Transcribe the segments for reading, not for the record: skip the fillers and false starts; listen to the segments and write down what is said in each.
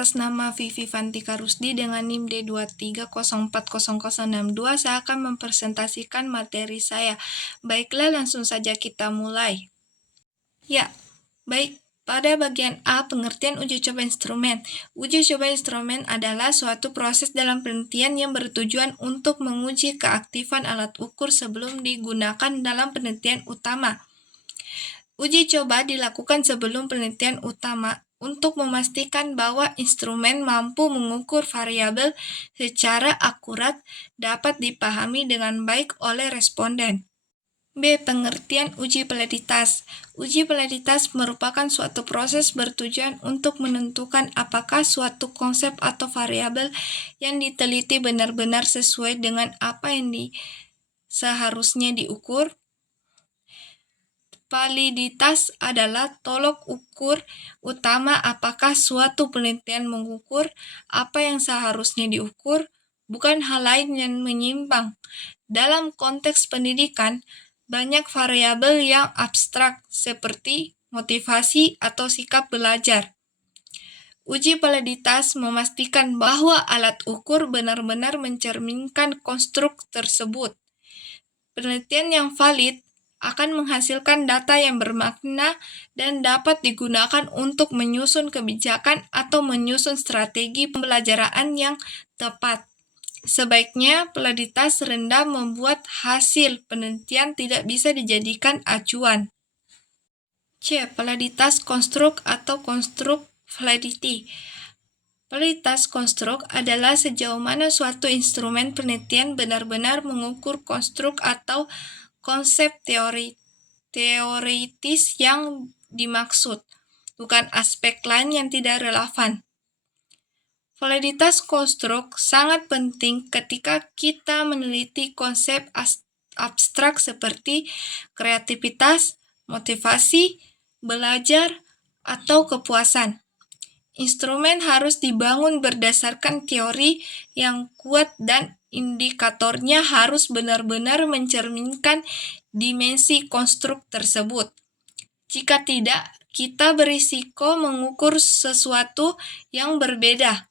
atas nama Vivi Fantika Rusdi dengan NIM D23040062, saya akan mempresentasikan materi saya. Baiklah, langsung saja kita mulai. Ya, baik. Pada bagian A, pengertian uji coba instrumen. Uji coba instrumen adalah suatu proses dalam penelitian yang bertujuan untuk menguji keaktifan alat ukur sebelum digunakan dalam penelitian utama. Uji coba dilakukan sebelum penelitian utama untuk memastikan bahwa instrumen mampu mengukur variabel secara akurat, dapat dipahami dengan baik oleh responden. B. Pengertian uji validitas. Uji validitas merupakan suatu proses bertujuan untuk menentukan apakah suatu konsep atau variabel yang diteliti benar-benar sesuai dengan apa yang seharusnya diukur. Validitas adalah tolok ukur utama apakah suatu penelitian mengukur apa yang seharusnya diukur, bukan hal lain yang menyimpang. Dalam konteks pendidikan, banyak variabel yang abstrak seperti motivasi atau sikap belajar. Uji validitas memastikan bahwa alat ukur benar-benar mencerminkan konstruk tersebut. Penelitian yang valid akan menghasilkan data yang bermakna dan dapat digunakan untuk menyusun kebijakan atau menyusun strategi pembelajaran yang tepat. Sebaiknya, validitas rendah membuat hasil penelitian tidak bisa dijadikan acuan. C. Validitas konstruk atau konstruk validity. Validitas konstruk adalah sejauh mana suatu instrumen penelitian benar-benar mengukur konstruk atau konsep teoritis yang dimaksud, bukan aspek lain yang tidak relevan. Validitas konstruk sangat penting ketika kita meneliti konsep abstrak seperti kreativitas, motivasi, belajar, atau kepuasan. Instrumen harus dibangun berdasarkan teori yang kuat dan indikatornya harus benar-benar mencerminkan dimensi konstruk tersebut. Jika tidak, kita berisiko mengukur sesuatu yang berbeda,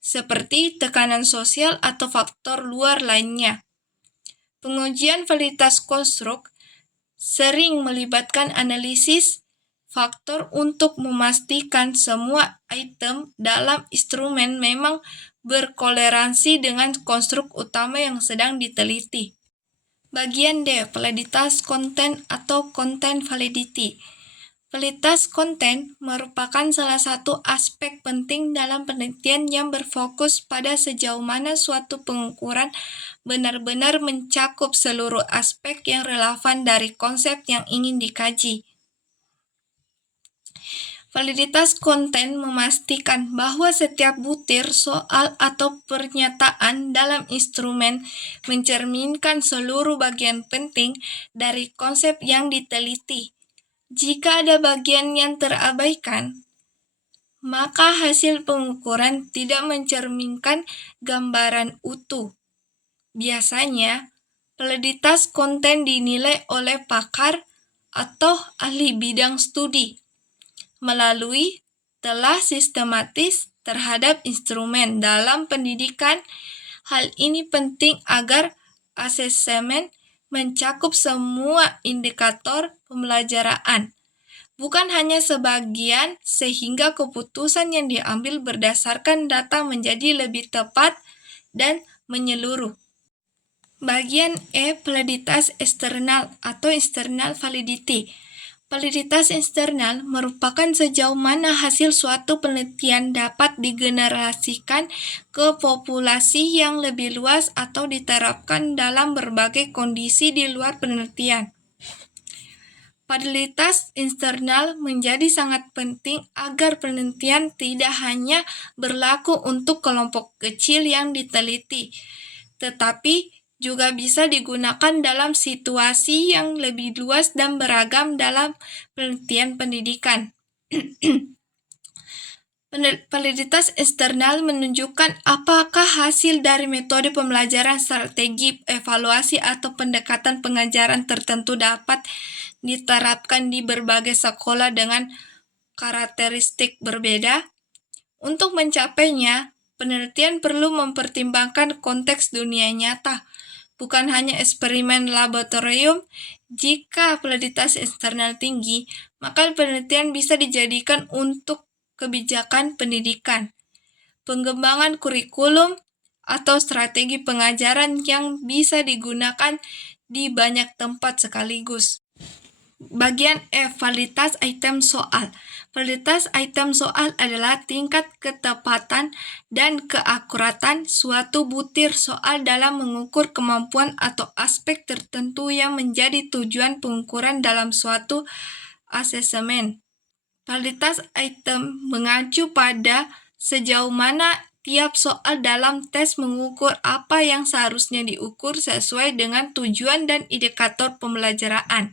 seperti tekanan sosial atau faktor luar lainnya. Pengujian validitas konstruk sering melibatkan analisis faktor untuk memastikan semua item dalam instrumen memang berkoleransi dengan konstruk utama yang sedang diteliti. Bagian D. Validitas konten atau content validity. Validitas konten merupakan salah satu aspek penting dalam penelitian yang berfokus pada sejauh mana suatu pengukuran benar-benar mencakup seluruh aspek yang relevan dari konsep yang ingin dikaji. Validitas konten memastikan bahwa setiap butir soal atau pernyataan dalam instrumen mencerminkan seluruh bagian penting dari konsep yang diteliti. Jika ada bagian yang terabaikan, maka hasil pengukuran tidak mencerminkan gambaran utuh. Biasanya, validitas konten dinilai oleh pakar atau ahli bidang studi melalui telah sistematis terhadap instrumen dalam pendidikan. Hal ini penting agar asesmen mencakup semua indikator pembelajaran, bukan hanya sebagian, sehingga keputusan yang diambil berdasarkan data menjadi lebih tepat dan menyeluruh. Bagian E. Validitas eksternal atau external validity. Validitas eksternal merupakan sejauh mana hasil suatu penelitian dapat digenerasikan ke populasi yang lebih luas atau diterapkan dalam berbagai kondisi di luar penelitian. Validitas eksternal menjadi sangat penting agar penelitian tidak hanya berlaku untuk kelompok kecil yang diteliti, tetapi juga bisa digunakan dalam situasi yang lebih luas dan beragam dalam penelitian pendidikan. Validitas eksternal menunjukkan apakah hasil dari metode pembelajaran, strategi evaluasi, atau pendekatan pengajaran tertentu dapat diterapkan di berbagai sekolah dengan karakteristik berbeda. Untuk mencapainya, penelitian perlu mempertimbangkan konteks dunia nyata, bukan hanya eksperimen laboratorium. Jika validitas eksternal tinggi, maka penelitian bisa dijadikan untuk kebijakan pendidikan, pengembangan kurikulum, atau strategi pengajaran yang bisa digunakan di banyak tempat sekaligus. Bagian E, validitas item soal. Validitas item soal adalah tingkat ketepatan dan keakuratan suatu butir soal dalam mengukur kemampuan atau aspek tertentu yang menjadi tujuan pengukuran dalam suatu asesmen. Validitas item mengacu pada sejauh mana tiap soal dalam tes mengukur apa yang seharusnya diukur sesuai dengan tujuan dan indikator pembelajaran.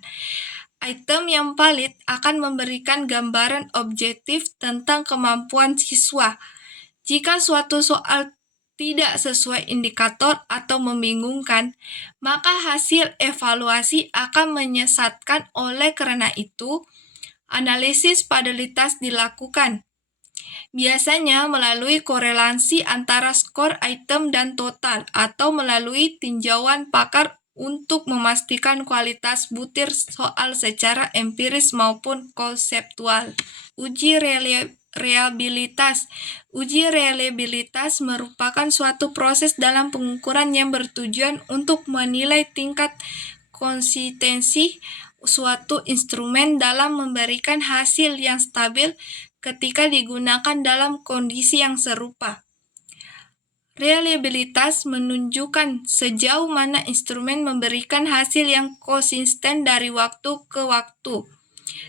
Item yang valid akan memberikan gambaran objektif tentang kemampuan siswa. Jika suatu soal tidak sesuai indikator atau membingungkan, maka hasil evaluasi akan menyesatkan. Oleh karena itu, analisis validitas dilakukan, biasanya melalui korelasi antara skor item dan total, atau melalui tinjauan pakar untuk memastikan kualitas butir soal secara empiris maupun konseptual. Uji reliabilitas. Uji reliabilitas merupakan suatu proses dalam pengukuran yang bertujuan untuk menilai tingkat konsistensi suatu instrumen dalam memberikan hasil yang stabil ketika digunakan dalam kondisi yang serupa. Reliabilitas menunjukkan sejauh mana instrumen memberikan hasil yang konsisten dari waktu ke waktu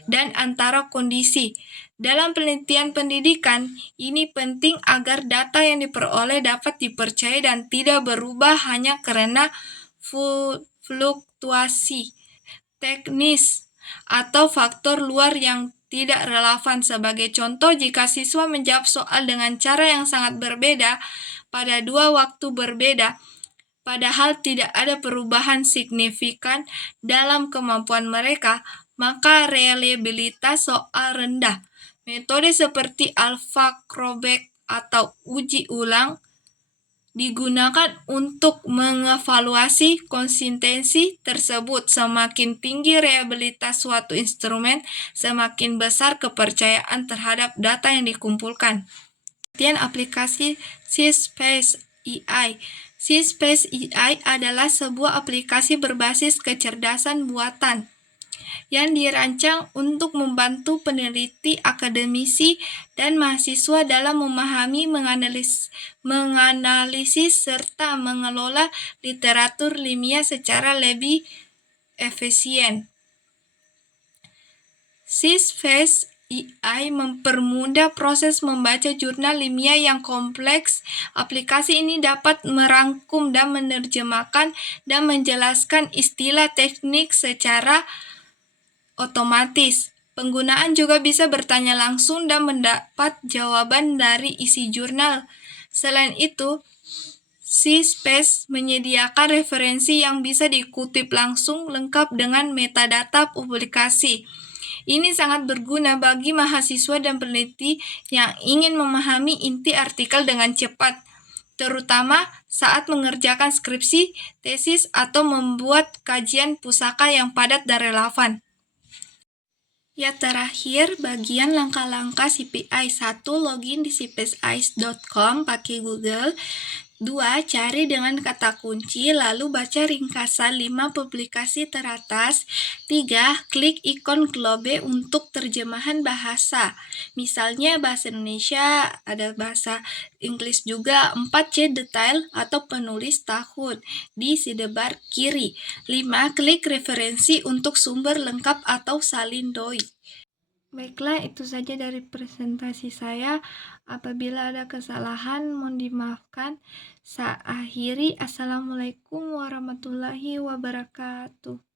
dan antara kondisi. Dalam penelitian pendidikan, ini penting agar data yang diperoleh dapat dipercaya dan tidak berubah hanya karena fluktuasi teknis atau faktor luar yang tidak relevan. Sebagai contoh, jika siswa menjawab soal dengan cara yang sangat berbeda pada 2 waktu berbeda, padahal tidak ada perubahan signifikan dalam kemampuan mereka, maka reliabilitas soal rendah. Metode seperti AlphaCrobac atau uji ulang digunakan untuk mengevaluasi konsistensi tersebut. Semakin tinggi reliabilitas suatu instrumen, semakin besar kepercayaan terhadap data yang dikumpulkan. Penelitian aplikasi SeaSpace AI. SeaSpace AI adalah sebuah aplikasi berbasis kecerdasan buatan yang dirancang untuk membantu peneliti, akademisi, dan mahasiswa dalam memahami, menganalisis, serta mengelola literatur ilmiah secara lebih efisien. SeaSpace AI mempermudah proses membaca jurnal ilmiah yang kompleks. Aplikasi ini dapat merangkum dan menerjemahkan dan menjelaskan istilah teknik secara otomatis. Penggunaan juga bisa bertanya langsung dan mendapat jawaban dari isi jurnal. Selain itu, SeaSpace menyediakan referensi yang bisa dikutip langsung lengkap dengan metadata publikasi. Ini sangat berguna bagi mahasiswa dan peneliti yang ingin memahami inti artikel dengan cepat, terutama saat mengerjakan skripsi, tesis, atau membuat kajian pusaka yang padat dan relevan. Ya, terakhir, bagian langkah-langkah CPI. 1. Login di cpsice.com pakai Google. 2. Cari dengan kata kunci, lalu baca ringkasan 5 publikasi teratas. 3. Klik ikon globe untuk terjemahan bahasa. Misalnya bahasa Indonesia, ada bahasa Inggris juga. 4. Cek detail atau penulis tahun di sidebar kiri. 5. Klik referensi untuk sumber lengkap atau salin doi. Baiklah, itu saja dari presentasi saya. Apabila ada kesalahan, mohon dimaafkan. Saya akhiri. Assalamualaikum warahmatullahi wabarakatuh.